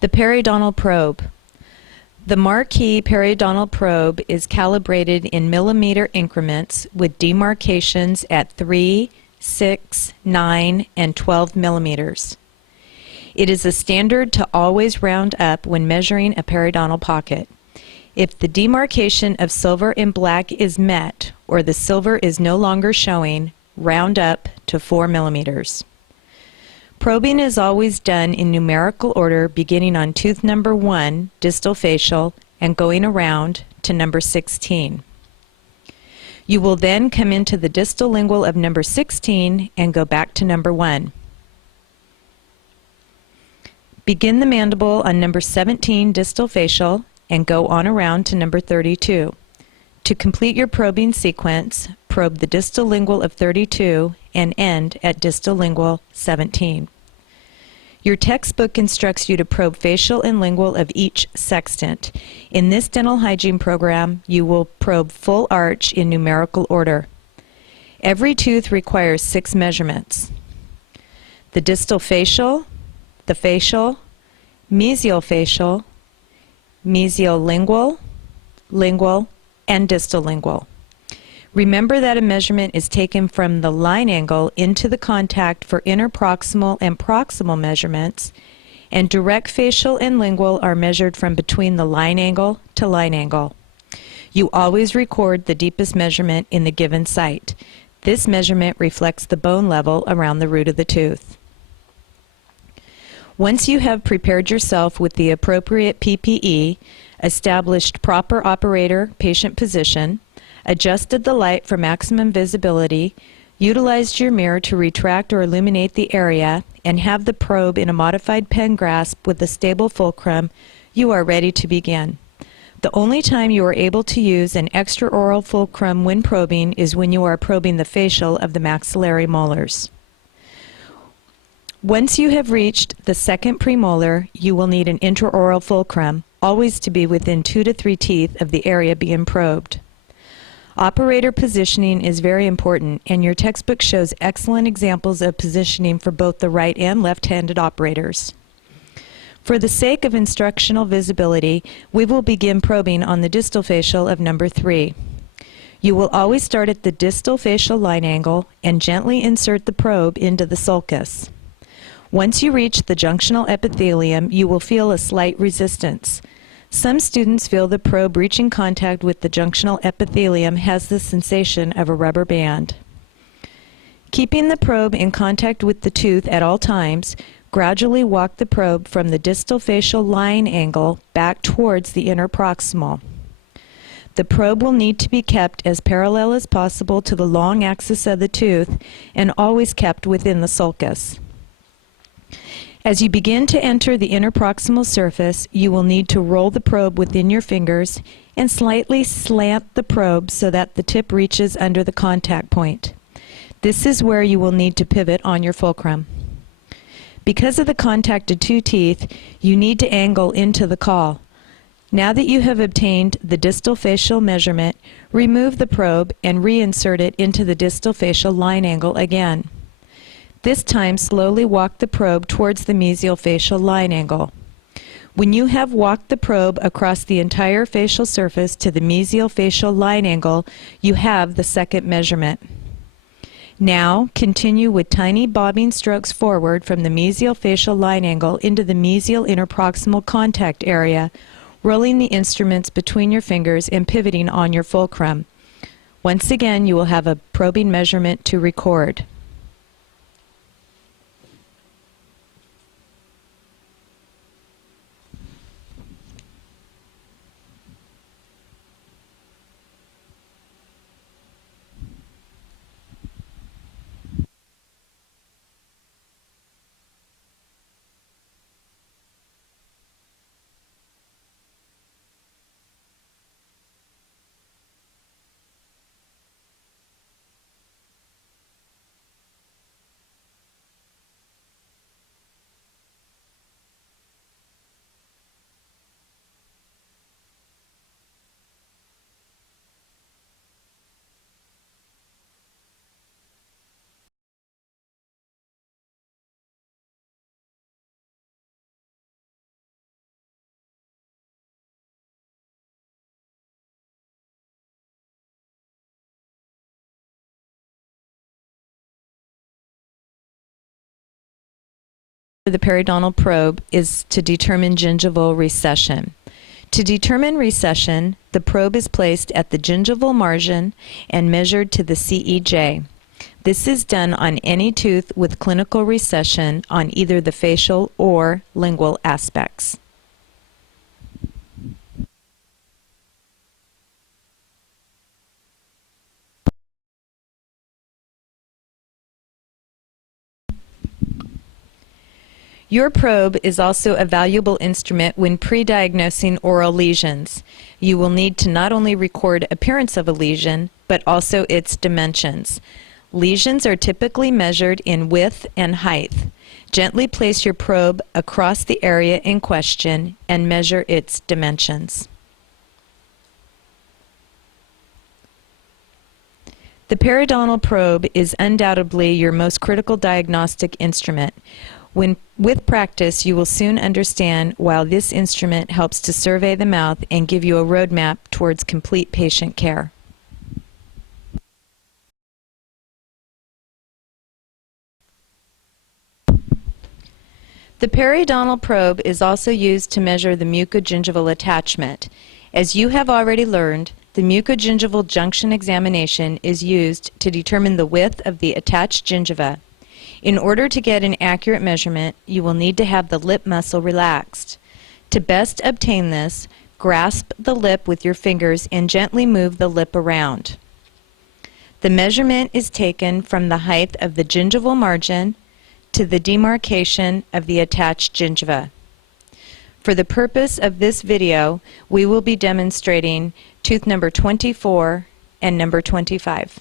The periodontal probe. The marquee periodontal probe is calibrated in millimeter increments with demarcations at 3, 6, 9, and 12 millimeters. It is a standard to always round up when measuring a periodontal pocket. If the demarcation of silver and black is met, or the silver is no longer showing, round up to 4 millimeters. Probing is always done in numerical order beginning on tooth number 1, distal facial, and going around to number 16. You will then come into the distal lingual of number 16 and go back to number 1. Begin the mandible on number 17 distal facial and go on around to number 32. To complete your probing sequence, probe the distal lingual of 32 and end at distal lingual 17. Your textbook instructs you to probe facial and lingual of each sextant. In this dental hygiene program, you will probe full arch in numerical order. Every tooth requires 6 measurements. The distal facial, the facial, mesial facial, mesial lingual, lingual, and distal lingual. Remember that a measurement is taken from the line angle into the contact for interproximal and proximal measurements, and direct facial and lingual are measured from between the line angle to line angle. You always record the deepest measurement in the given site. This measurement reflects the bone level around the root of the tooth. Once you have prepared yourself with the appropriate PPE, established proper operator-patient position, adjusted the light for maximum visibility, utilized your mirror to retract or illuminate the area, and have the probe in a modified pen grasp with a stable fulcrum, you are ready to begin. The only time you are able to use an extraoral fulcrum when probing is when you are probing the facial of the maxillary molars. Once you have reached the second premolar, you will need an intraoral fulcrum, always to be within 2 to 3 teeth of the area being probed. Operator positioning is very important, and your textbook shows excellent examples of positioning for both the right and left-handed operators. For the sake of instructional visibility, we will begin probing on the distal facial of number 3. You will always start at the distal facial line angle and gently insert the probe into the sulcus. Once you reach the junctional epithelium, you will feel a slight resistance. Some students feel the probe reaching contact with the junctional epithelium has the sensation of a rubber band. Keeping the probe in contact with the tooth at all times, gradually walk the probe from the distal facial line angle back towards the interproximal. The probe will need to be kept as parallel as possible to the long axis of the tooth and always kept within the sulcus. As you begin to enter the interproximal surface, you will need to roll the probe within your fingers and slightly slant the probe so that the tip reaches under the contact point. This is where you will need to pivot on your fulcrum. Because of the contact of 2 teeth, you need to angle into the caul. Now that you have obtained the distal facial measurement, remove the probe and reinsert it into the distal facial line angle again. This time, slowly walk the probe towards the mesial facial line angle. When you have walked the probe across the entire facial surface to the mesial facial line angle, you have the second measurement. Now, continue with tiny bobbing strokes forward from the mesial facial line angle into the mesial interproximal contact area, rolling the instruments between your fingers and pivoting on your fulcrum. Once again, you will have a probing measurement to record. The periodontal probe is to determine gingival recession. To determine recession, the probe is placed at the gingival margin and measured to the CEJ. This is done on any tooth with clinical recession on either the facial or lingual aspects. Your probe is also a valuable instrument when pre-diagnosing oral lesions. You will need to not only record appearance of a lesion, but also its dimensions. Lesions are typically measured in width and height. Gently place your probe across the area in question and measure its dimensions. The periodontal probe is undoubtedly your most critical diagnostic instrument. With practice, you will soon understand why this instrument helps to survey the mouth and give you a roadmap towards complete patient care. The periodontal probe is also used to measure the mucogingival attachment. As you have already learned, the mucogingival junction examination is used to determine the width of the attached gingiva. In order to get an accurate measurement, you will need to have the lip muscle relaxed. To best obtain this, grasp the lip with your fingers and gently move the lip around. The measurement is taken from the height of the gingival margin to the demarcation of the attached gingiva. For the purpose of this video, we will be demonstrating tooth number 24 and number 25.